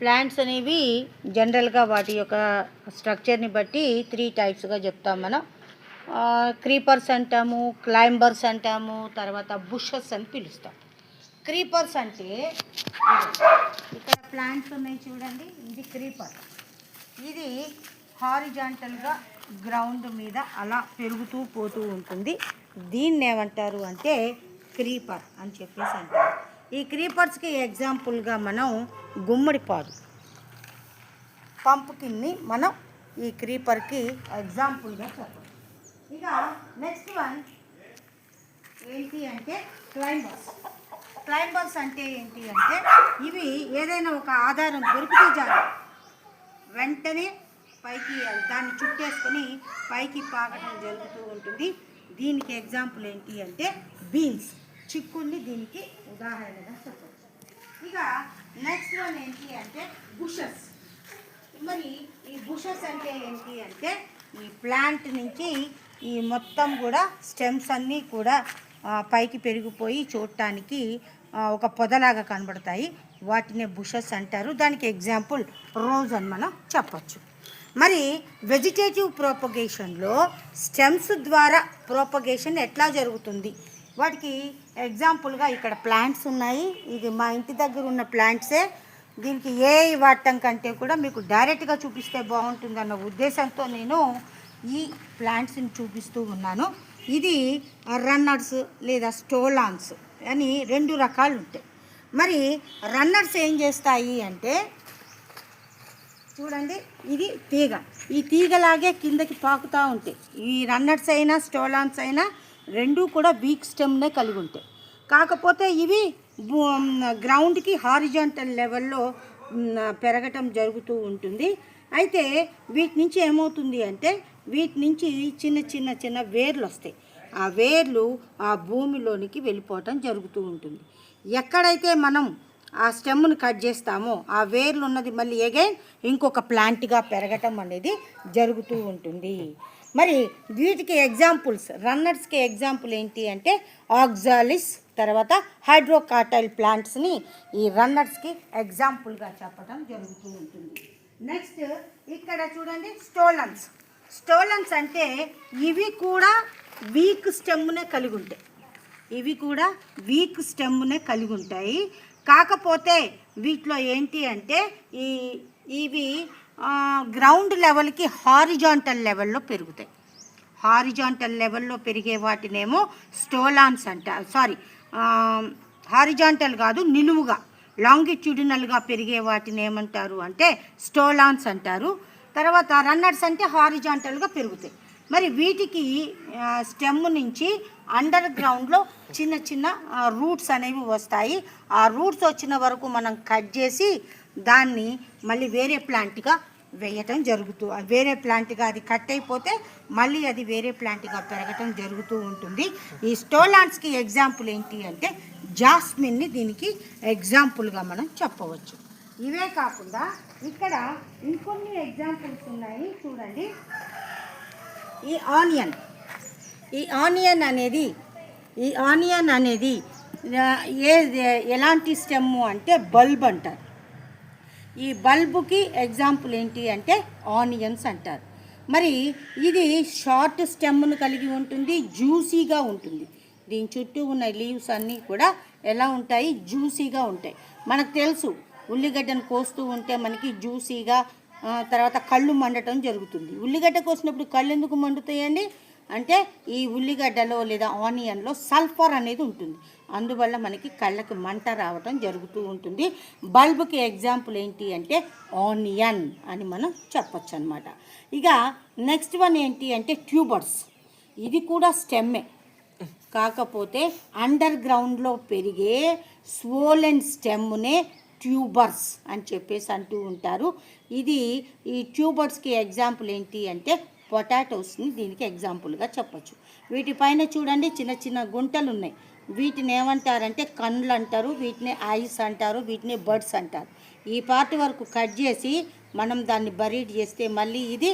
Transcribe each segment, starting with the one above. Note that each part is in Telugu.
ప్లాంట్స్ అనేవి జనరల్గా వాటి యొక్క స్ట్రక్చర్ని బట్టి 3 టైప్స్గా చెప్తాం మనం. క్రీపర్స్ అంటాము, క్లైంబర్స్ అంటాము, తర్వాత బుషెస్ అని పిలుస్తాం. క్రీపర్స్ అంటే ఇక్కడ ప్లాంట్స్ ఉన్నాయి చూడండి, ఇది క్రీపర్. ఇది హారిజాంటల్గా గ్రౌండ్ మీద అలా పెరుగుతూ పోతూ ఉంటుంది. దీన్ని ఏమంటారు అంటే క్రీపర్ అని చెప్పేసి అంటారు. ఈ క్రీపర్స్కి ఎగ్జాంపుల్గా మనం గుమ్మడిపాదు, పంపుకిన్ని మనం ఈ క్రీపర్కి ఎగ్జాంపుల్గా చెప్పాలి. ఇక నెక్స్ట్ వన్ ఏంటి అంటే క్లైంబర్స్. క్లైంబర్స్ అంటే ఏంటి అంటే ఇవి ఏదైనా ఒక ఆధారం దొరికితే చాలు వెంటనే పైకి దాన్ని చుట్టేసుకొని పైకి పాకడం జరుగుతూ ఉంటుంది. దీనికి ఎగ్జాంపుల్ ఏంటి అంటే బీన్స్, చిక్కుల్ని దీనికి ఉదాహరణగా చెప్పచ్చు. ఇక నెక్స్ట్ వన్ ఏంటి అంటే బుషెస్. మరి ఈ బుషెస్ అంటే ఏంటి అంటే ఈ ప్లాంట్ నుంచి ఈ మొత్తం కూడా స్టెమ్స్ అన్నీ కూడా పైకి పెరిగిపోయి చూడటానికి ఒక పొదలాగా కనబడతాయి. వాటినే బుషెస్ అంటారు. దానికి ఎగ్జాంపుల్ రోజ్ అని మనం చెప్పచ్చు. మరి వెజిటేటివ్ ప్రోపగేషన్లో స్టెమ్స్ ద్వారా ప్రోపగేషన్ ఎట్లా జరుగుతుంది, వాటికి ఎగ్జాంపుల్గా ఇక్కడ ప్లాంట్స్ ఉన్నాయి. ఇది మా ఇంటి దగ్గర ఉన్న ప్లాంట్సే. దీనికి ఏ వాడటం కంటే కూడా మీకు డైరెక్ట్గా చూపిస్తే బాగుంటుందన్న ఉద్దేశంతో నేను ఈ ప్లాంట్స్ని చూపిస్తూ ఉన్నాను. ఇది రన్నర్స్ లేదా స్టోలాన్స్ అని 2 రకాలు ఉంటాయి. మరి రన్నర్స్ ఏం చేస్తాయి అంటే చూడండి, ఇది తీగ. ఈ తీగలాగే కిందకి పాకుతూ ఉంటాయి. ఈ రన్నర్స్ అయినా స్టోలాన్స్ అయినా 2 కూడా వీక్ స్టెమ్నే కలిగి ఉంటాయి. కాకపోతే ఇవి గ్రౌండ్కి హారిజాంటల్ లెవెల్లో పెరగటం జరుగుతూ ఉంటుంది. అయితే వీటి నుంచి ఏమవుతుంది అంటే వీటి నుంచి చిన్న చిన్న చిన్న వేర్లు వస్తాయి. ఆ వేర్లు ఆ భూమిలోనికి వెళ్ళిపోవటం జరుగుతూ ఉంటుంది. ఎక్కడైతే మనం ఆ స్టెమ్ను కట్ చేస్తామో ఆ వేర్లు ఉన్నది మళ్ళీ అగైన్ ఇంకొక ప్లాంట్గా పెరగటం అనేది జరుగుతూ ఉంటుంది. మరి వీటికి ఎగ్జాంపుల్స్, రన్నర్స్కి ఎగ్జాంపుల్ ఏంటి అంటే ఆక్సాలిస్, తర్వాత హైడ్రోకాటైల్ ప్లాంట్స్ని ఈ రన్నర్స్కి ఎగ్జాంపుల్గా చెప్పడం జరుగుతూ ఉంటుంది. నెక్స్ట్ ఇక్కడ చూడండి స్టోలన్స్. స్టోలన్స్ అంటే ఇవి కూడా వీక్ స్టెమ్నే కలిగి ఉంటాయి. ఇవి కూడా వీక్ స్టెమ్నే కలిగి ఉంటాయి. కాకపోతే వీటిలో ఏంటి అంటే ఇవి గ్రౌండ్ లెవెల్కి హారిజాంటల్ లెవెల్లో పెరుగుతాయి. హారిజాంటల్ లెవెల్లో పెరిగే వాటినేమో స్టోలాన్స్ అంటారు. హారిజాంటల్ కాదు, నిలువుగా లాంగిట్యూడినల్గా పెరిగే వాటిని ఏమంటారు అంటే స్టోలాన్స్ అంటారు. తర్వాత రన్నర్స్ అంటే హారిజాంటల్గా పెరుగుతాయి. మరి వీటికి స్టెమ్ నుంచి అండర్ గ్రౌండ్లో చిన్న చిన్న రూట్స్ అనేవి వస్తాయి. ఆ రూట్స్ వచ్చిన వరకు మనం కట్ చేసి దాన్ని మళ్ళీ వేరే ప్లాంట్గా వేయటం జరుగుతుంది. వేరే ప్లాంట్గా అది కట్ అయిపోతే మళ్ళీ అది వేరే ప్లాంట్గా పెరగటం జరుగుతూ ఉంటుంది. ఈ స్టోలాన్స్కి ఎగ్జాంపుల్ ఏంటి అంటే జాస్మిన్ని దీనికి ఎగ్జాంపుల్గా మనం చెప్పవచ్చు. ఇవే కాకుండా ఇక్కడ ఇంకొన్ని ఎగ్జాంపుల్స్ ఉన్నాయి చూడండి. ఈ ఆనియన్ అనేది ఎలాంటి స్టెమ్ అంటే బల్బ్ అంటారు. ఈ బల్బుకి ఎగ్జాంపుల్ ఏంటి అంటే ఆనియన్స్ అంటారు. మరి ఇది షార్ట్ స్టెమ్ను కలిగి ఉంటుంది, జ్యూసీగా ఉంటుంది. దీని చుట్టూ ఉన్న లీవ్స్ అన్నీ కూడా ఎలా ఉంటాయి, జ్యూసీగా ఉంటాయి. మనకు తెలుసు ఉల్లిగడ్డను కోస్తూ ఉంటే మనకి జ్యూసీగా, తర్వాత కళ్ళు మండటం జరుగుతుంది. ఉల్లిగడ్డ కోసినప్పుడు కళ్ళు ఎందుకు మండుతాయండి అంటే ఈ ఉల్లిగడ్డలో లేదా ఆనియన్లో సల్ఫర్ అనేది ఉంటుంది. అందువల్ల మనకి కళ్ళకి మంట రావటం జరుగుతూ ఉంటుంది. బల్బుకి ఎగ్జాంపుల్ ఏంటి అంటే ఆనియన్ అని మనం చెప్పచ్చు అనమాట. ఇక నెక్స్ట్ వన్ ఏంటి అంటే ట్యూబర్స్. ఇది కూడా స్టెమ్మే, కాకపోతే అండర్ గ్రౌండ్లో పెరిగే స్వోలెన్ స్టెమ్నే ట్యూబర్స్ అని చెప్పేసి అంటూ ఉంటారు. ఈ ట్యూబర్స్కి ఎగ్జాంపుల్ ఏంటి అంటే పొటాటోస్ని దీనికి ఎగ్జాంపుల్గా చెప్పచ్చు. వీటిపైన చూడండి చిన్న చిన్న గుంటలు ఉన్నాయి. వీటిని ఏమంటారంటే కన్నులు అంటారు, వీటిని ఐస్ అంటారు, వీటిని బర్డ్స్ అంటారు. ఈ పార్ట్ వరకు కట్ చేసి మనం దాన్ని బరీడ్ చేస్తే మళ్ళీ ఇది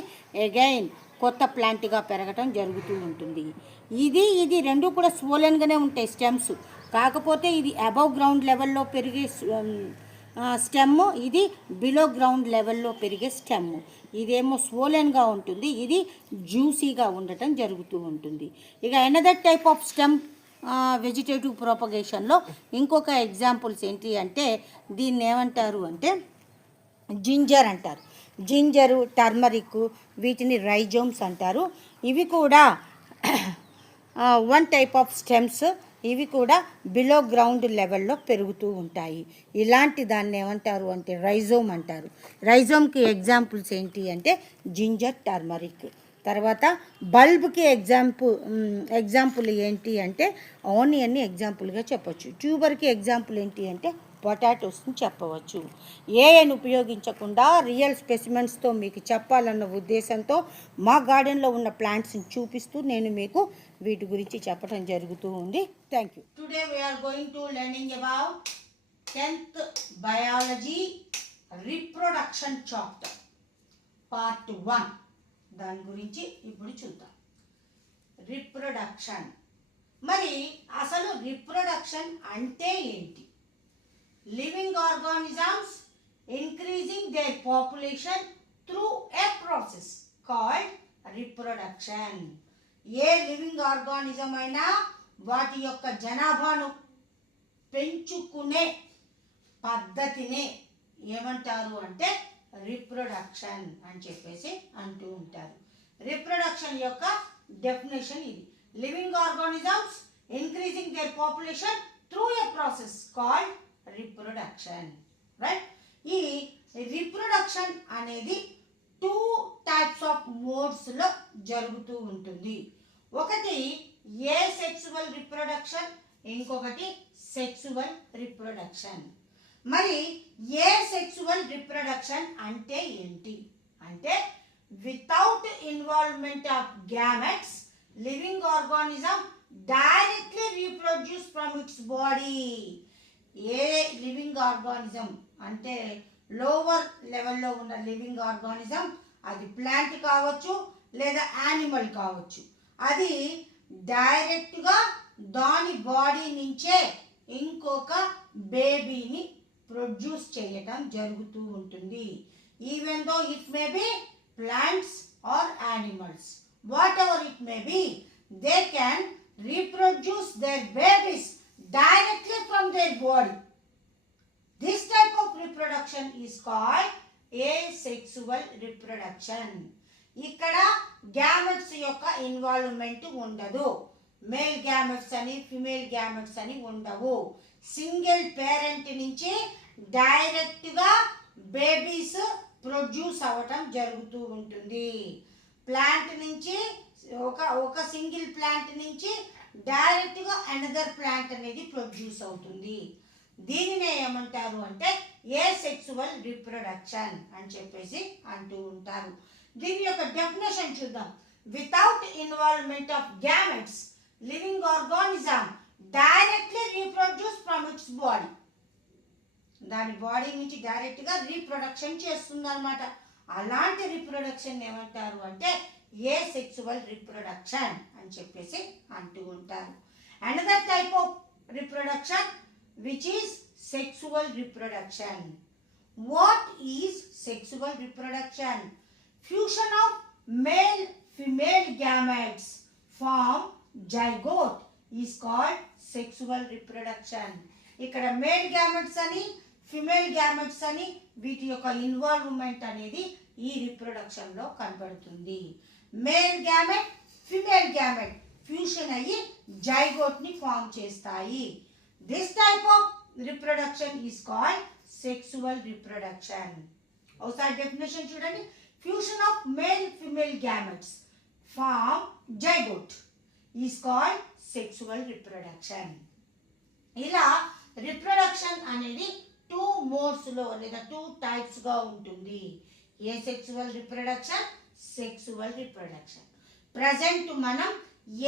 అగైన్ కొత్త ప్లాంట్గా పెరగటం జరుగుతూ ఉంటుంది. ఇది రెండు కూడా స్వోలెన్గానే ఉంటాయి స్టెమ్స్. కాకపోతే ఇది అబవ్ గ్రౌండ్ లెవెల్లో పెరిగే స్టెమ్, ఇది బిలో గ్రౌండ్ లెవెల్లో పెరిగే స్టెమ్. ఇదేమో స్వోలెన్గా ఉంటుంది, ఇది జ్యూసీగా ఉండటం జరుగుతూ ఉంటుంది. ఇక another type of stem vegetative ప్రోపగేషన్లో ఇంకొక ఎగ్జాంపుల్స్ ఏంటి అంటే దీన్ని ఏమంటారు అంటే జింజర్ అంటారు. జింజరు, టర్మరిక్, వీటిని రైజోమ్స్ అంటారు. ఇవి కూడా వన్ టైప్ ఆఫ్ స్టెమ్స్. ఇవి కూడా బిలో గ్రౌండ్ లెవెల్లో పెరుగుతూ ఉంటాయి. ఇలాంటి దాన్ని ఏమంటారు అంటే రైజోమ్ అంటారు. రైజోమ్కి ఎగ్జాంపుల్స్ ఏంటి అంటే జింజర్, టర్మరిక్. తర్వాత బల్బ్కి ఎగ్జాంపుల్ ఏంటి అంటే ఆనియన్ని ఎగ్జాంపుల్గా చెప్పవచ్చు. ట్యూబర్కి ఎగ్జాంపుల్ ఏంటి అంటే పొటాటోస్ని చెప్పవచ్చు. ఏఐని ఉపయోగించకుండా రియల్ స్పెసిమెన్స్తో మీకు చెప్పాలన్న ఉద్దేశంతో మా గార్డెన్లో ఉన్న ప్లాంట్స్ని చూపిస్తూ నేను మీకు వీటి గురించి చెప్పడం జరుగుతూ ఉంది. Thank you. Today we are going to learning about 10th biology reproduction chapter part 1. దాని గురించి ఇప్పుడు చూద్దాం. రీప్రొడక్షన్. మరి అసలు రీప్రొడక్షన్ అంటే ఏంటి? Living organisms increasing their population through a process called reproduction. A living organism అయినా వాటి యొక్క జనాభాను పెంచుకునే పద్ధతినే ఏమంటారు అంటే రీప్రొడక్షన్ అని చెప్పేసి అంటూ ఉంటారు. రీప్రొడక్షన్ యొక్క డెఫినేషన్ ఇది. Living organisms increasing there population through a process called reproduction. Right? ఈ రీప్రొడక్షన్ అనేది 2 టైప్స్ ఆఫ్ మోడ్స్లో జరుగుతూ ఉంటుంది. ఒకటి ఏ సెక్సువల్ రీప్రొడక్షన్, ఇంకొకటి సెక్సువల్ రీప్రొడక్షన్. మరి ఏ సెక్సువల్ రీప్రొడక్షన్ అంటే ఏంటి అంటే without involvement of gametes living organism directly reproduce from it's body. A living organism అంటే లోవర్ లెవెల్లో ఉన్న లివింగ్ ఆర్గానిజం, అది ప్లాంట్ కావచ్చు లేదా యానిమల్ కావచ్చు, అది డైరెక్ట్గా దాని బాడీ నుంచే ఇంకొక బేబీని ప్రొడ్యూస్ చేయటం జరుగుతూ ఉంటుంది. Even though it may be plants or animals, what it may be, they can reproduce their babies directly from their body. This type of reproduction is called asexual reproduction. ఇక్కడ గ్యామెట్స్ యొక్క ఇన్వాల్వ్మెంట్ ఉండదు. మేల్ గ్యామెట్స్ అని ఫిమేల్ గ్యామెట్స్ అని ఉండవు. సింగిల్ పేరెంట్ నుంచి డైరెక్ట్గా బేబీస్ ప్రొడ్యూస్ అవ్వటం జరుగుతూ ఉంటుంది. ప్లాంట్ నుంచి ఒక సింగిల్ ప్లాంట్ నుంచి డైరెక్ట్గా అనదర్ ప్లాంట్ అనేది ప్రొడ్యూస్ అవుతుంది. దీనినే ఏమంటారు అంటే ఏ సెక్సువల్ రీప్రొడక్షన్ అని చెప్పేసి అంటూ ఉంటారు. దీని యొక్క డెఫినేషన్ చూద్దాం. Without involvement of gametes living organism directly reproduce from it's body. దాని బాడీ నుంచి డైరెక్ట్గా రీప్రొడక్షన్ చేస్తుంది అనమాట. అలాంటి రీప్రొడక్షన్ ఏమంటారు అంటే ఏ సెక్సువల్ రీప్రొడక్షన్ అని చెప్పేసి అంటూ ఉంటారు. Another type of reproduction which is sexual reproduction. What is sexual reproduction? Fusion of male female gametes form zygote is called sexual reproduction. ఇక్కడ మేల్ గ్యామెట్స్ అని ఫిమేల్ గ్యామెట్స్ అని వీటి యొక్క ఇన్వాల్వ్మెంట్ అనేది ఈ రీప్రొడక్షన్లో కనబడుతుంది. Male gamete female gamete fusion అయ్యి జైగోట్ని ఫామ్ చేస్తాయి. This type of reproduction is called sexual reproduction. ఒకసారి డెఫినేషన్ చూడండి. Fusion of male female gametes form zygote is called sexual reproduction. ఇలా రీప్రొడక్షన్ అనేది 2 మోడ్స్లో లేదా 2 టైప్స్గా ఉంటుంది. Asexual reproduction, sexual reproduction. Present మనం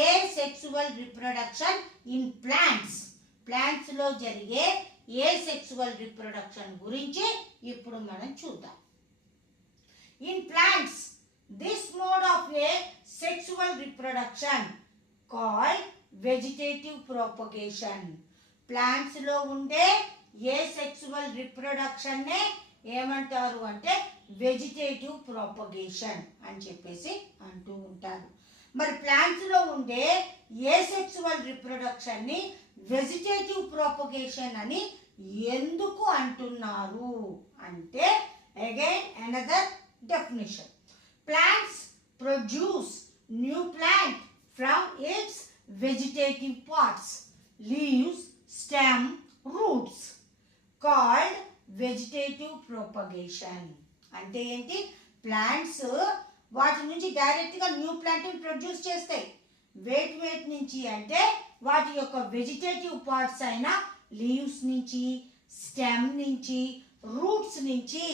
ఏ సెక్సువల్ రీప్రొడక్షన్ ఇన్ ప్లాంట్స్లో జరిగే ఏ సెక్సువల్ రీప్రొడక్షన్ గురించి ఇప్పుడు మనం చూద్దాం. In plants this mode of asexual reproduction called vegetative propagation. ప్లాంట్స్లో ఉండే ఏ సెక్సువల్ రిప్రొడక్షన్నే ఏమంటారు అంటే వెజిటేటివ్ ప్రొపగేషన్ అని చెప్పేసి అంటూ ఉంటారు. మరి ప్లాంట్స్లో ఉండే ఏ సెక్సువల్ రిప్రొడక్షన్ని వెజిటేటివ్ ప్రొపగేషన్ అని ఎందుకు అంటున్నారు అంటే again another definition. Plants produce new plant from it's vegetative parts, leaves, stem, roots, called vegetative propagation. అంటే ఏంటి? ప్లాంట్స్ వాటి నుంచి డైరెక్ట్గా న్యూ ప్లాంట్ని ప్రొడ్యూస్ చేస్తాయి. వేట్ నుంచి అంటే వాటి యొక్క వెజిటేటివ్ పార్ట్స్ అయిన లీవ్స్ నుంచి, స్టెమ్ నుంచి, రూట్స్ నుంచి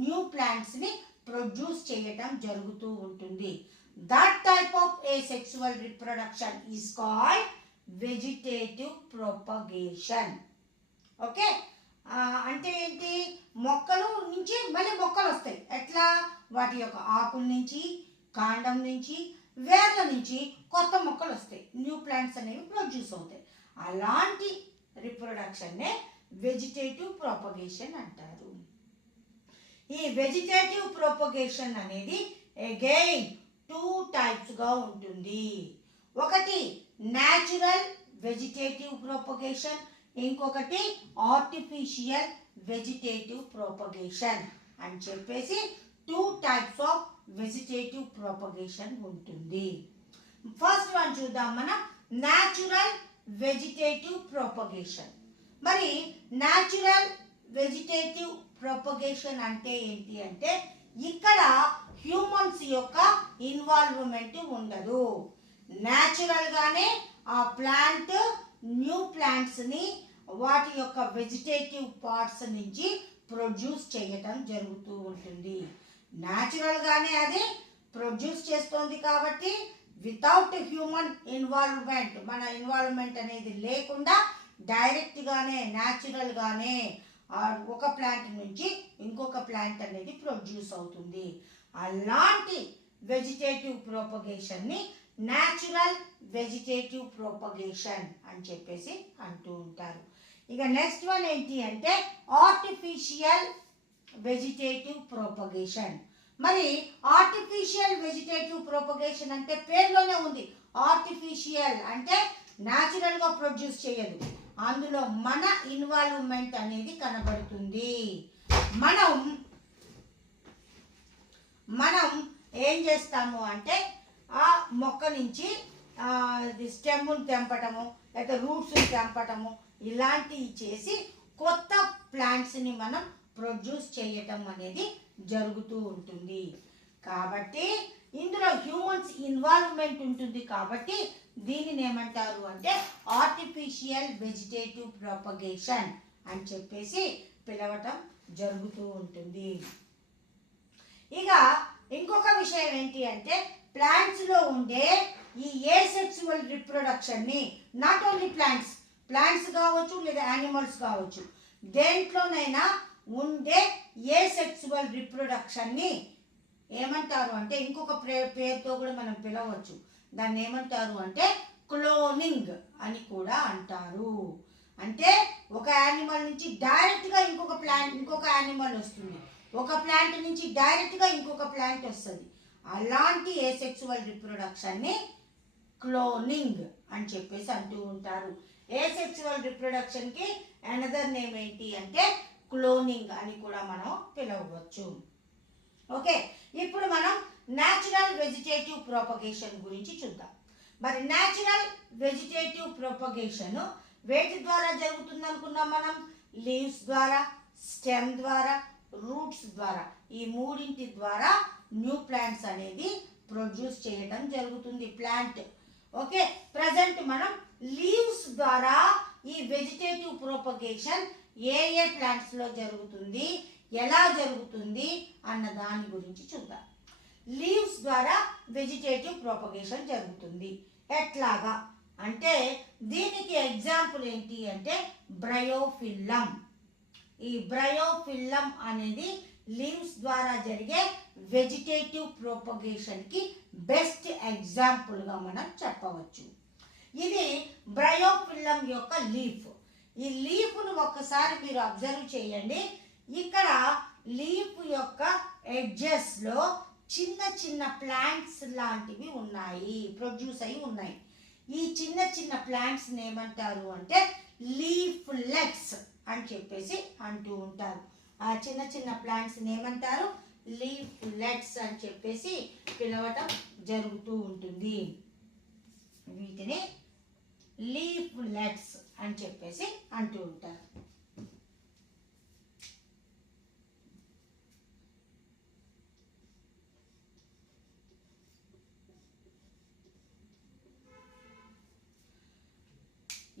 న్యూ ప్లాంట్స్ని ప్రొడ్యూస్ చేయటం జరుగుతూ ఉంటుంది. That type of asexual reproduction is called vegetative propagation. Okay, అంటే ఏంటి? మొక్కలు నుంచి మళ్ళీ మొక్కలు వస్తాయి. ఎట్లా? వాటి యొక్క ఆకుల నుంచి, కాండం నుంచి, వేర్ల నుంచి కొత్త మొక్కలు వస్తాయి. న్యూ ప్లాంట్స్ అనేవి ప్రొడ్యూస్ అవుతాయి. అలాంటి రిప్రొడక్షన్నే వెజిటేటివ్ ప్రొపగేషన్ అంటారు. ఈ వెజిటేటివ్ ప్రొపగేషన్ అనేది అగైన్ 2 టైప్స్గా ఉంటుంది. ఒకటి న్యాచురల్ వెజిటేటివ్ ప్రొపగేషన్, ఇంకొకటి ఆర్టిఫిషియల్ వెజిటేటివ్ ప్రొపగేషన్ అని చెప్పేసి 2 టైప్స్ ఆఫ్ వెజిటేటివ్ ప్రొపగేషన్ ఉంటుంది. ఫస్ట్ వన్ చూద్దాం మనం, న్యాచురల్ వెజిటేటివ్ ప్రొపగేషన్. మరి న్యాచురల్ వెజిటేటివ్ ప్రొపగేషన్ అంటే ఏంటి అంటే ఇక్కడ హ్యూమన్స్ యొక్క ఇన్వాల్వ్మెంట్ ఉండదు. న్యాచురల్గానే ఆ ప్లాంట్ న్యూ ప్లాంట్స్ని వాటి యొక్క వెజిటేటివ్ పార్ట్స్ నుంచి ప్రొడ్యూస్ చేయటం జరుగుతూ ఉంటుంది. న్యాచురల్గానే అది ప్రొడ్యూస్ చేస్తుంది కాబట్టి వితౌట్ హ్యూమన్ ఇన్వాల్వ్మెంట్, మన ఇన్వాల్వ్మెంట్ అనేది లేకుండా డైరెక్ట్గానే న్యాచురల్గానే ఒక ప్లాంట్ నుంచి ఇంకొక ప్లాంట్ అనేది ప్రొడ్యూస్ అవుతుంది. అలాంటి వెజిటేటివ్ ప్రొపగేషన్ని న్యాచురల్ వెజిటేటివ్ ప్రొపగేషన్ అని చెప్పేసి అంటూ ఉంటారు. ఇక నెక్స్ట్ వన్ ఏంటి అంటే ఆర్టిఫిషియల్ వెజిటేటివ్ ప్రొపగేషన్. మరి ఆర్టిఫిషియల్ వెజిటేటివ్ ప్రొపగేషన్ అంటే పేరులోనే ఉంది. ఆర్టిఫిషియల్ అంటే న్యాచురల్గా ప్రొడ్యూస్ చేయదు, అందులో మన ఇన్వాల్వ్మెంట్ అనేది కనబడుతుంది. మనం ఏం చేస్తాము అంటే ఆ మొక్క నుంచి స్టెమ్ను తెంపటము, లేకపోతే రూట్స్ని తెంపటము, ఇలాంటివి చేసి కొత్త ప్లాంట్స్ని మనం ప్రొడ్యూస్ చేయటం అనేది జరుగుతూ ఉంటుంది. కాబట్టి ఇందులో హ్యూమన్స్ ఇన్వాల్వ్మెంట్ ఉంటుంది కాబట్టి దీనిని ఏమంటారు అంటే ఆర్టిఫిషియల్ వెజిటేటివ్ ప్రొపగేషన్ అని చెప్పేసి పిలవటం జరుగుతూ ఉంటుంది. ఇక ఇంకొక విషయం ఏంటి అంటే ప్లాంట్స్లో ఉండే ఈ ఏసెక్సువల్ రిప్రొడక్షన్ని నాట్ ఓన్లీ ప్లాంట్స్ కావచ్చు లేదా యానిమల్స్ కావచ్చు, దేంట్లోనైనా ఉండే ఏసెక్సువల్ రిప్రొడక్షన్ని ఏమంటారు అంటే ఇంకొక పేరుతో కూడా మనం పిలవచ్చు. దాన్ని ఏమంటారు అంటే క్లోనింగ్ అని కూడా అంటారు. అంటే ఒక యానిమల్ నుంచి డైరెక్ట్గా ఇంకొక యానిమల్ వస్తుంది, ఒక ప్లాంట్ నుంచి డైరెక్ట్గా ఇంకొక ప్లాంట్ వస్తుంది. అలాంటి ఏసెక్సువల్ రిప్రొడక్షన్ని క్లోనింగ్ అని చెప్పేసి అంటూ ఉంటారు. ఏసెక్సువల్ రిప్రొడక్షన్కి అనదర్ నేమ్ ఏంటి అంటే క్లోనింగ్ అని కూడా మనం పిలవచ్చు. ఓకే, ఇప్పుడు మనం న్యాచురల్ వెజిటేటివ్ ప్రొపగేషన్ గురించి చూద్దాం. మరి న్యాచురల్ వెజిటేటివ్ ప్రొపగేషన్ వేటి ద్వారా జరుగుతుంది అనుకున్నాం మనం? లీవ్స్ ద్వారా, స్టెమ్ ద్వారా, రూట్స్ ద్వారా, ఈ మూడింటి ద్వారా న్యూ ప్లాంట్స్ అనేది ప్రొడ్యూస్ చేయడం జరుగుతుంది ప్లాంట్. ఓకే, ప్రజెంట్ మనం లీవ్స్ ద్వారా ఈ వెజిటేటివ్ ప్రొపగేషన్ ఏ ప్లాంట్స్లో జరుగుతుంది, ఎలా జరుగుతుంది అన్న దాని గురించి చూద్దాం. లీవ్స్ ద్వారా వెజిటేటివ్ ప్రొపగేషన్ జరుగుతుంది. ఎట్లాగా అంటే దీనికి ఎగ్జాంపుల్ ఏంటి అంటే బ్రయోఫిల్లం. ఈ బ్రయోఫిల్లం అనేది లీవ్స్ ద్వారా జరిగే వెజిటేటివ్ ప్రొపగేషన్కి బెస్ట్ ఎగ్జాంపుల్గా మనం చెప్పవచ్చు. ఇది బ్రయోఫిల్లం యొక్క లీఫ్. ఈ లీఫ్ను ఒక్కసారి మీరు అబ్జర్వ్ చేయండి. ఇక్కడ లీఫ్ యొక్క ఎడ్జెస్లో చిన్న చిన్న ప్లాంట్స్ లాంటివి ఉన్నాయి, ప్రొడ్యూస్ అయి ఉన్నాయి. ఈ చిన్న చిన్న ప్లాంట్స్ని ఏమంటారు అంటే లీఫ్లెట్స్ అని చెప్పేసి అంటూ ఉంటారు. ఆ చిన్న చిన్న ప్లాంట్స్ని ఏమంటారు? లీఫ్లెట్స్ అని చెప్పేసి పిలవటం జరుగుతూ ఉంటుంది. వీటిని లీఫ్లెట్స్ అని చెప్పేసి అంటూ ఉంటారు.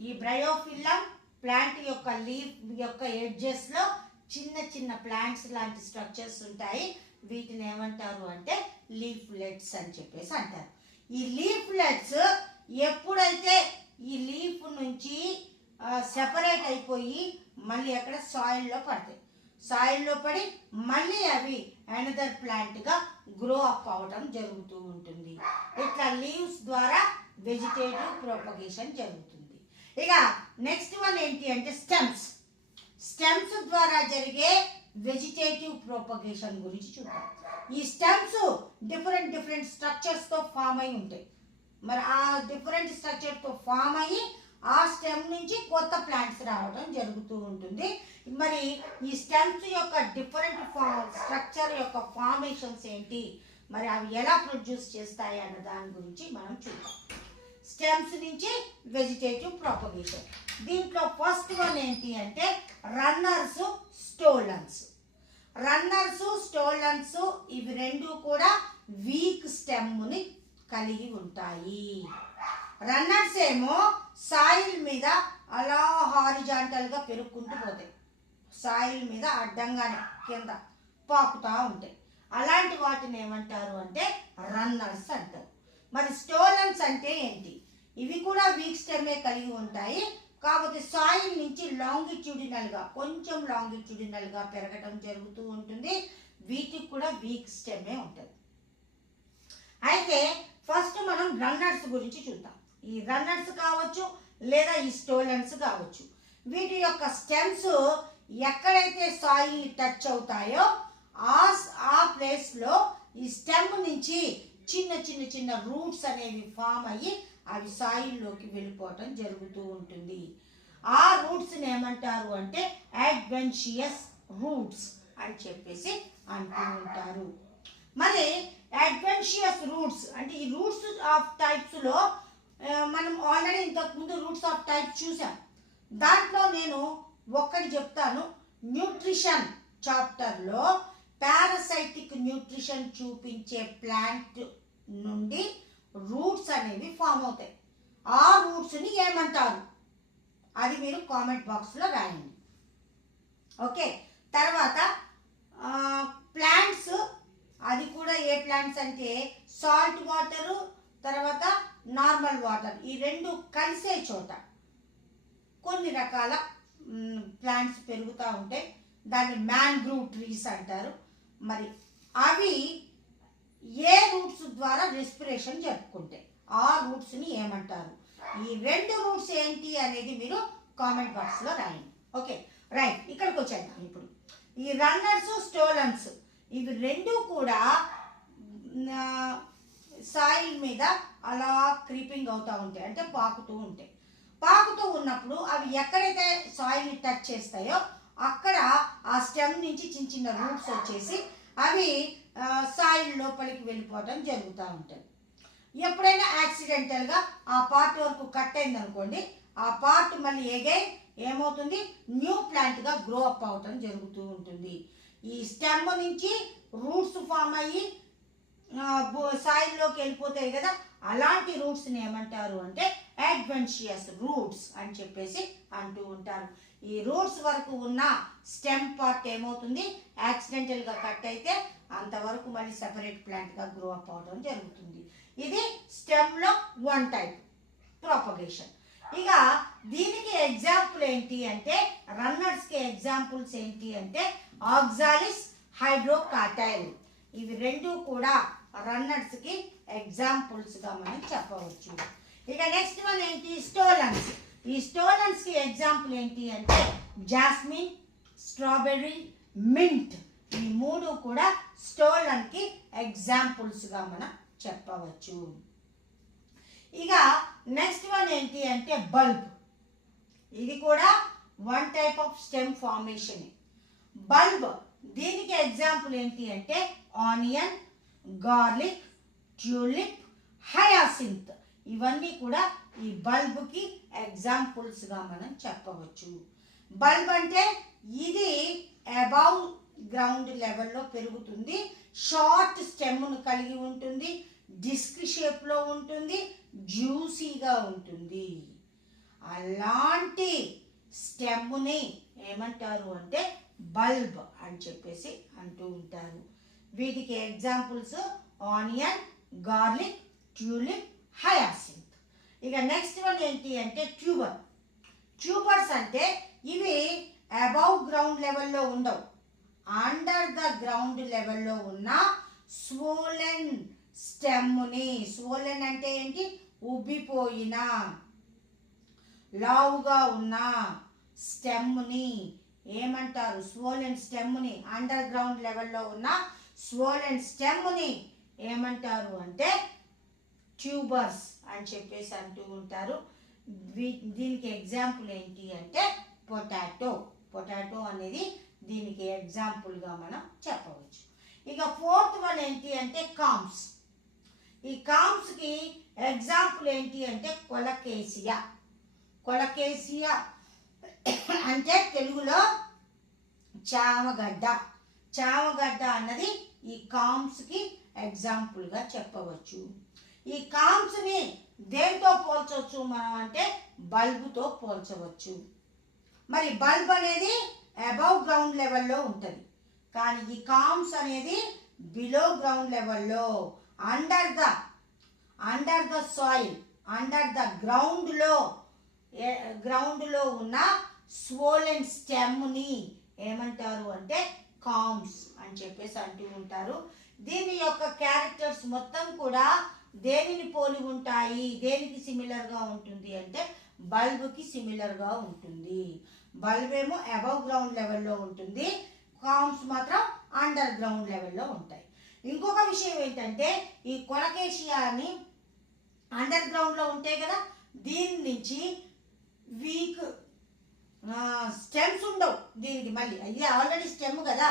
ఈ బ్రయోఫిల్లం ప్లాంట్ యొక్క లీఫ్ యొక్క ఎడ్జెస్లో చిన్న చిన్న ప్లాంట్స్ లాంటి స్ట్రక్చర్స్ ఉంటాయి. వీటిని ఏమంటారు అంటే లీఫ్లెట్స్ అని చెప్పేసి అంటారు. ఈ లీఫ్లెట్స్ ఎప్పుడైతే ఈ లీఫ్ నుంచి సెపరేట్ అయిపోయి మళ్ళీ అక్కడ సాయిల్లో పడతాయి, సాయిల్లో పడి మళ్ళీ అవి అనదర్ ప్లాంట్గా గ్రో అప్ అవడం జరుగుతూ ఉంటుంది. ఇట్లా లీవ్స్ ద్వారా వెజిటేటివ్ ప్రొపగేషన్ జరుగుతుంది. ఇక నెక్స్ట్ వన్ ఏంటి అంటే స్టెమ్స్. స్టెమ్స్ ద్వారా జరిగే వెజిటేటివ్ ప్రొపగేషన్ గురించి చూద్దాం. ఈ స్టెమ్స్ డిఫరెంట్ స్ట్రక్చర్స్తో ఫామ్ అయి ఉంటాయి. మరి ఆ డిఫరెంట్ స్ట్రక్చర్తో ఫామ్ అయ్యి ఆ స్టెమ్ నుంచి కొత్త ప్లాంట్స్ రావడం జరుగుతూ ఉంటుంది. మరి ఈ స్టెమ్స్ యొక్క డిఫరెంట్ స్ట్రక్చర్ యొక్క ఫార్మేషన్స్ ఏంటి, మరి అవి ఎలా ప్రొడ్యూస్ చేస్తాయి అన్న దాని గురించి మనం చూద్దాం. స్టెమ్స్ నుంచి వెజిటేటివ్ ప్రొపగేషన్. దీంట్లో ఫస్ట్ వన్ ఏంటి అంటే రన్నర్స్, స్టోలన్స్. రన్నర్స్, స్టోలన్స్ ఇవి రెండు కూడా వీక్ స్టెమ్ని కలిగి ఉంటాయి. రన్నర్స్ ఏమో సాయిల్ మీద అలా హారిజాంటల్గా పెరుక్కుంటూ పోతాయి, సాయిల్ మీద అడ్డంగానే కింద పాకుతూ ఉంటాయి. అలాంటి వాటిని ఏమంటారు అంటే రన్నర్స్ అంటారు. మరి స్టోలన్స్ అంటే ఏంటి? ఇవి కూడా వీక్ స్టెమ్మే కలిగి ఉంటాయి, కాకపోతే సాయిల్ నుంచి లాంగిట్యూడినల్గా కొంచెం లాంగిట్యూడినల్గా పెరగడం జరుగుతూ ఉంటుంది. వీటికి కూడా వీక్ స్టెమ్మే ఉంటుంది. అయితే ఫస్ట్ మనం రన్నర్స్ గురించి చూద్దాం. ఈ రన్నర్స్ కావచ్చు లేదా ఈ స్టోలన్స్ కావచ్చు, వీటి యొక్క స్టెమ్స్ ఎక్కడైతే సాయిల్ని టచ్ అవుతాయో ఆ ప్లేస్లో ఈ స్టెమ్ నుంచి చిన్న చిన్న చిన్న రూట్స్ అనేవి ఫామ్ అయ్యి అవి సాయిల్లోకి వెళ్ళిపోవటం జరుగుతూ ఉంటుంది. ఆ రూట్స్ని ఏమంటారు అంటే అడ్వెంషియస్ రూట్స్ అని చెప్పేసి అంటూ ఉంటారు. మరి అడ్వెంషియస్ రూట్స్ అంటే ఈ రూట్స్ ఆఫ్ టైప్స్లో మనం ఆల్రెడీ ఇంతకుముందు రూట్స్ ఆఫ్ టైప్స్ చూసాం. దాంట్లో నేను ఒక్కటి చెప్తాను. న్యూట్రిషన్ చాప్టర్లో పారాసైటిక్ న్యూట్రిషన్ చూపించే ప్లాంట్ నుండి రూట్స్ అనేవి ఫామ్ అవుతాయి. ఆ రూట్స్ని ఏమంటారు అది మీరు కామెంట్ బాక్స్లో రాయండి. ఓకే, తర్వాత ప్లాంట్స్, అది కూడా ఏ ప్లాంట్స్ అంటే సాల్ట్ వాటరు తర్వాత నార్మల్ వాటర్, ఈ రెండు కలిసే చోట కొన్ని రకాల ప్లాంట్స్ పెరుగుతూ ఉంటాయి. దాన్ని మ్యాంగ్రూవ్ ట్రీస్ అంటారు. మరి అవి ఏ రూట్స్ ద్వారా రెస్పిరేషన్ జరుపుకుంటాయి, ఆ రూట్స్ని ఏమంటారు? ఈ రెండు రూట్స్ ఏంటి అనేది మీరు కామెంట్ బాక్స్లో రాయండి. ఓకే రైట్, ఇక్కడికి వచ్చేద్దాం. ఇప్పుడు ఈ రన్నర్స్, స్టోలన్స్ ఇవి రెండు కూడా సాయిల్ మీద అలా క్రీపింగ్ అవుతూ ఉంటాయి, అంటే పాకుతూ ఉంటాయి. పాకుతూ ఉన్నప్పుడు అవి ఎక్కడైతే సాయిల్ని టచ్ చేస్తాయో అక్కడ ఆ స్టెమ్ నుంచి చిన్న చిన్న రూట్స్ వచ్చేసి అవి సాయిల్ లోపలికి వెళ్ళిపోవటం జరుగుతూ ఉంటుంది. ఎప్పుడైనా యాక్సిడెంటల్గా ఆ పార్ట్ వరకు కట్ అయింది అనుకోండి, ఆ పార్ట్ మళ్ళీ ఎగైన్ ఏమవుతుంది, న్యూ ప్లాంట్గా గ్రో అప్ అవటం జరుగుతూ ఉంటుంది. ఈ స్టెమ్ నుంచి రూట్స్ ఫామ్ అయ్యి సాయిల్లోకి వెళ్ళిపోతాయి కదా, అలాంటి రూట్స్ని ఏమంటారు అంటే అడ్వెంషియస్ రూట్స్ అని చెప్పేసి అంటూ ఉంటారు. ఈ రూట్స్ వరకు ఉన్న స్టెమ్ పార్ట్ ఏమవుతుంది, యాక్సిడెంటల్గా కట్ అయితే అంతవరకు మళ్ళీ సెపరేట్ ప్లాంట్గా గ్రో అప్ అవడం జరుగుతుంది. ఇది స్టెమ్లో వన్ టైప్ ప్రొపగేషన్. ఇక దీనికి ఎగ్జాంపుల్ ఏంటి అంటే రన్నర్స్కి ఎగ్జాంపుల్స్ ఏంటి అంటే ఆక్సాలిస్, హైడ్రోకాటైల్, ఇవి రెండు కూడా రన్నర్స్కి ఎగ్జాంపుల్స్గా మనం చెప్పవచ్చు. ఇక నెక్స్ట్ వన్ ఏంటి, స్టోలన్స్. ఈ స్టోలన్స్కి ఎగ్జాంపుల్ ఏంటి అంటే జాస్మిన్, స్ట్రాబెర్రీ, మింట్. ఈ మూడు కూడా స్టోలన్కి ఎగ్జాంపుల్స్గా మనం చెప్పవచ్చు. ఇక నెక్స్ట్ వన్ ఏంటి అంటే బల్బ్. ఇది కూడా one type of stem formation. Bulb దీనికి ఎగ్జాంపుల్ ఏంటి అంటే ఆనియన్, గార్లిక్, ట్యూలిప్, హయాసింత్. ఇవన్నీ కూడా ఈ బల్బ్కి ఎగ్జాంపుల్స్గా మనం చెప్పవచ్చు. బల్బ్ అంటే ఇది అబౌవ్ గ్రౌండ్ లెవెల్లో పెరుగుతుంది, షార్ట్ స్టెమ్ను కలిగి ఉంటుంది, డిస్క్ షేప్లో ఉంటుంది, జ్యూసీగా ఉంటుంది. అలాంటి స్టెమ్ని ఏమంటారు అంటే బల్బ్ అని చెప్పేసి అంటూ ఉంటారు. వీటికి examples onion, garlic, tulip, hyacinth. ఇక నెక్స్ట్ వన్ ఏంటి అంటే ట్యూబర్. ట్యూబర్స్ అంటే ఇవి అబౌవ్ గ్రౌండ్ లెవెల్లో ఉండవు, అండర్ ద గ్రౌండ్ లెవెల్లో ఉన్న స్వోలెన్ స్టెమ్ని, స్వోలెన్ అంటే ఏంటి, ఉబ్బిపోయిన లావుగా ఉన్న స్టెమ్ని ఏమంటారు, స్వోలెన్ స్టెమ్ని, అండర్ గ్రౌండ్ లెవెల్లో ఉన్న స్వోలెన్ స్టెమ్ని ఏమంటారు అంటే ట్యూబర్స్ అని చెప్పేసి అంటూ ఉంటారు. దీనికి ఎగ్జాంపుల్ ఏంటి అంటే పొటాటో. పొటాటో అనేది దీనికి ఎగ్జాంపుల్గా మనం చెప్పవచ్చు. ఇక ఫోర్త్ వన్ ఏంటి అంటే కామ్స్. ఈ కామ్స్కి ఎగ్జాంపుల్ ఏంటి అంటే కొలకేసియా. కొలకేసియా అంటే తెలుగులో చామగడ్డ. చామగడ్డ అన్నది ఈ కామ్స్కి ఎగ్జాంపుల్గా చెప్పవచ్చు. ఈ కామ్స్ని దేంతో పోల్చవచ్చు మనం అంటే బల్బుతో పోల్చవచ్చు. మరి బల్బ్ అనేది అబౌవ్ గ్రౌండ్ లెవెల్లో ఉంటుంది, కానీ ఈ కామ్స్ అనేది బిలో గ్రౌండ్ లెవెల్లో, under the soil, under the గ్రౌండ్లో ఉన్న స్వోలెన్ స్టెమ్ని ఏమంటారు అంటే కామ్స్ అని చెప్పేసి అంటూ ఉంటారు. దీని యొక్క క్యారెక్టర్స్ మొత్తం కూడా దేనిని పోలి ఉంటాయి, దేనికి సిమిలర్గా ఉంటుంది అంటే బల్బ్కి సిమిలర్గా ఉంటుంది. బల్బ్ ఏమో అబౌవ్ గ్రౌండ్ లెవెల్లో ఉంటుంది, కామ్స్ మాత్రం అండర్ గ్రౌండ్ లెవెల్లో ఉంటాయి. ఇంకొక విషయం ఏంటంటే ఈ కొలకేషియాని అండర్ గ్రౌండ్లో ఉంటాయి కదా, దీని నుంచి వీక్ స్టెమ్స్ ఉండవు దీనికి. మళ్ళీ ఇది ఆల్రెడీ స్టెమ్ కదా,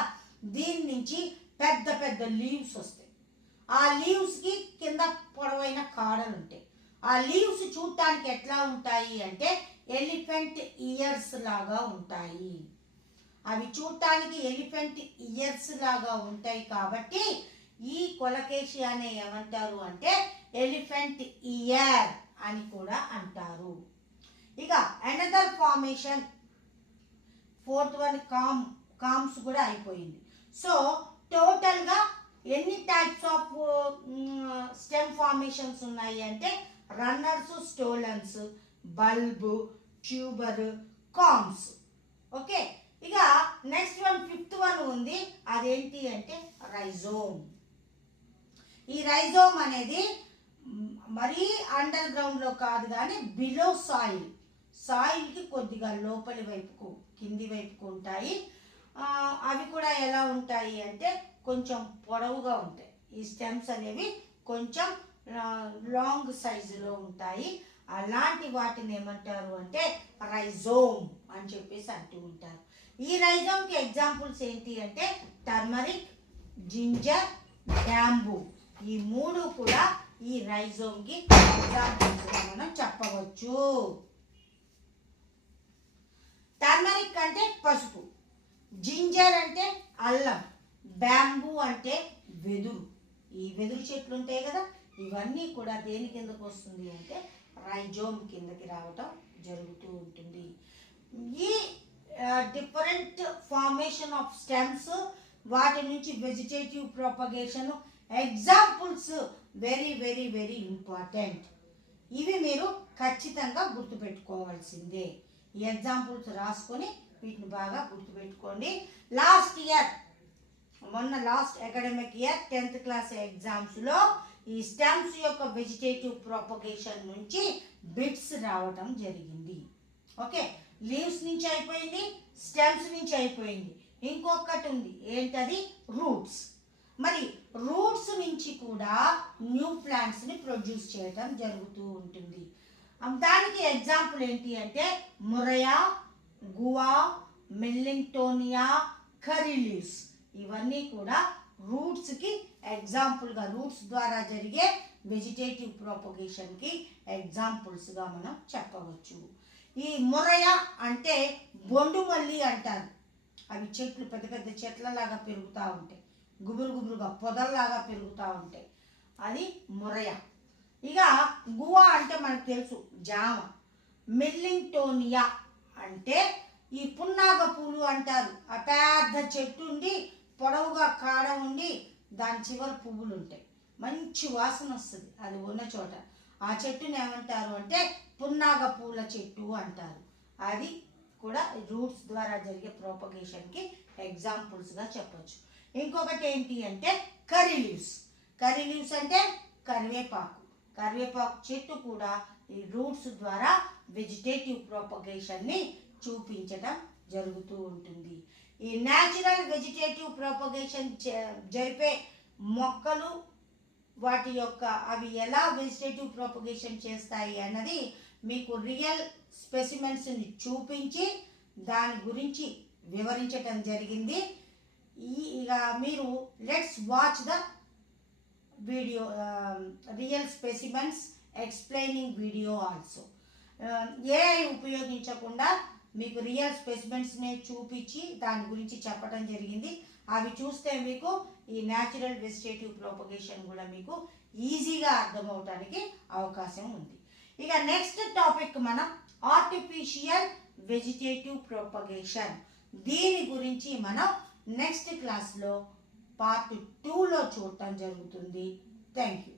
దీని నుంచి పెద్ద పెద్ద లీవ్స్ వస్తాయి. ఆ లీవ్స్కి కింద పొడవైన కాడలు ఉంటాయి. ఆ లీవ్స్ చూడటానికి ఎట్లా ఉంటాయి అంటే ఎలిఫెంట్ ఇయర్స్ లాగా ఉంటాయి. అవి చూడటానికి ఎలిఫెంట్ ఇయర్స్ లాగా ఉంటాయి కాబట్టి ఈ కొలకేషియానే ఏమంటారు అంటే ఎలిఫెంట్ ఇయర్ అని కూడా అంటారు. ఇక another formation, fourth one comms కూడా అయిపోయింది. సో టోటల్గా ఎన్ని టైప్స్ ఆఫ్ స్టెమ్ ఫార్మేషన్స్ ఉన్నాయి అంటే runners, stolons, bulb, tuber, corms. Okay, ఇక నెక్స్ట్ వన్ ఫిఫ్త్ వన్ ఉంది, అదేంటి అంటే రైజోమ్. ఈ రైజోమ్ అనేది మరీ అండర్ గ్రౌండ్లో కాదు కానీ బిలో సాయిల్కి కొద్దిగా లోపలి వైపుకు, కింది వైపుకు ఉంటాయి. అవి కూడా ఎలా ఉంటాయి అంటే కొంచెం పొడవుగా ఉంటాయి. ఈ స్టెమ్స్ అనేవి కొంచెం లాంగ్ సైజులో ఉంటాయి. అలాంటి వాటిని ఏమంటారు అంటే రైజోమ్ అని చెప్పేసి అంటూ ఉంటారు. ఈ రైజోమ్కి ఎగ్జాంపుల్స్ ఏంటి అంటే టర్మరిక్, జింజర్, బ్యాంబూ. ఈ మూడు కూడా ఈ రైజోమ్కి ఎగ్జాంపుల్స్గా మనం చెప్పవచ్చు. టర్మరిక్ అంటే పసుపు, జింజర్ అంటే అల్లం, బ్యాంబూ అంటే వెదురు. ఈ వెదురు చెట్లు ఉంటాయి కదా, ఇవన్నీ కూడా దేని కిందకు వస్తుంది అంటే రైజోమ్ కిందకి రావటం జరుగుతూ ఉంటుంది. ఈ డిఫరెంట్ ఫార్మేషన్ ఆఫ్ స్టెమ్స్, వాటి నుంచి vegetative propagation examples very very very important. ఇవి మీరు ఖచ్చితంగా గుర్తుపెట్టుకోవాల్సిందే. ఈ ఎగ్జాంపుల్స్ రాసుకొని వీటిని బాగా గుర్తుపెట్టుకోండి. Last academic year 10th class ఎగ్జామ్స్లో ఈ స్టెమ్స్ యొక్క వెజిటేటివ్ ప్రొపగేషన్ నుంచి బిట్స్ రావటం జరిగింది. ఓకే, లీవ్స్ నుంచి అయిపోయింది, స్టెమ్స్ నుంచి అయిపోయింది, ఇంకొకటి ఉంది ఏంటది, రూట్స్. మరి రూట్స్ నుంచి కూడా న్యూ ప్లాంట్స్ని ప్రొడ్యూస్ చేయడం జరుగుతూ ఉంటుంది. దానికి ఎగ్జాంపుల్ ఏంటి అంటే మురయా, గువా, మెల్లింగ్టోనియా, కర్రీ లీవ్స్, ఇవన్నీ కూడా రూట్స్కి ఎగ్జాంపుల్గా, రూట్స్ ద్వారా జరిగే వెజిటేటివ్ ప్రొపగేషన్కి ఎగ్జాంపుల్స్గా మనం చెప్పవచ్చు. ఈ మురయ అంటే బొండు మల్లి అంటారు. అవి చెట్లు పెద్ద పెద్ద చెట్లలాగా పెరుగుతూ ఉంటాయి, గుబురు గుబురుగా పొదల్లాగా పెరుగుతూ ఉంటాయి, అది మురయ. ఇక గువా అంటే మనకు తెలుసు జామ. మెల్లింగ్టోనియా అంటే ఈ పున్నాగ పూలు అంటారు. ఆ పెద్ద చెట్టు ఉండి పొడవుగా కాడ ఉండి దాని చివరి పువ్వులు ఉంటాయి, మంచి వాసన వస్తుంది అది ఉన్న చోట. ఆ చెట్టుని ఏమంటారు అంటే పున్నాగ పూల చెట్టు అంటారు. అది కూడా రూట్స్ ద్వారా జరిగే ప్రోపగేషన్కి ఎగ్జాంపుల్స్గా చెప్పచ్చు. ఇంకొకటి ఏంటి అంటే కర్రీ లీవ్స్. కర్రీ లీవ్స్ అంటే కరివేపాకు. కరివేపాకు చెట్టు కూడా ఈ రూట్స్ ద్వారా వెజిటేటివ్ ప్రోపగేషన్ని చూపించడం జరుగుతూ ఉంటుంది. ఈ న్యాచురల్ వెజిటేటివ్ ప్రోపగేషన్ జరిపే మొక్కలు, వాటి యొక్క అవి ఎలా వెజిటేటివ్ ప్రోపగేషన్ చేస్తాయి అన్నది మీకు రియల్ స్పెసిమెన్స్ని చూపించి దాని గురించి వివరించటం జరిగింది. ఇక మీరు let's watch the video, real specimens explaining video also. AI ఉపయోగించకుండా మీకు రియల్ స్పెసిమెన్స్ని చూపించి దాని గురించి చెప్పడం జరిగింది. అవి చూస్తే మీకు ఈ న్యాచురల్ వెజిటేటివ్ ప్రోపగేషన్ కూడా మీకు ఈజీగా అర్థమవటానికి అవకాశం ఉంది. ఇక నెక్స్ట్ టాపిక్ మనం ఆర్టిఫిషియల్ వెజిటేటివ్ ప్రోపగేషన్. దీని గురించి మనం నెక్స్ట్ క్లాస్లో పార్ట్ 2లో చూడటం జరుగుతుంది. Thank you.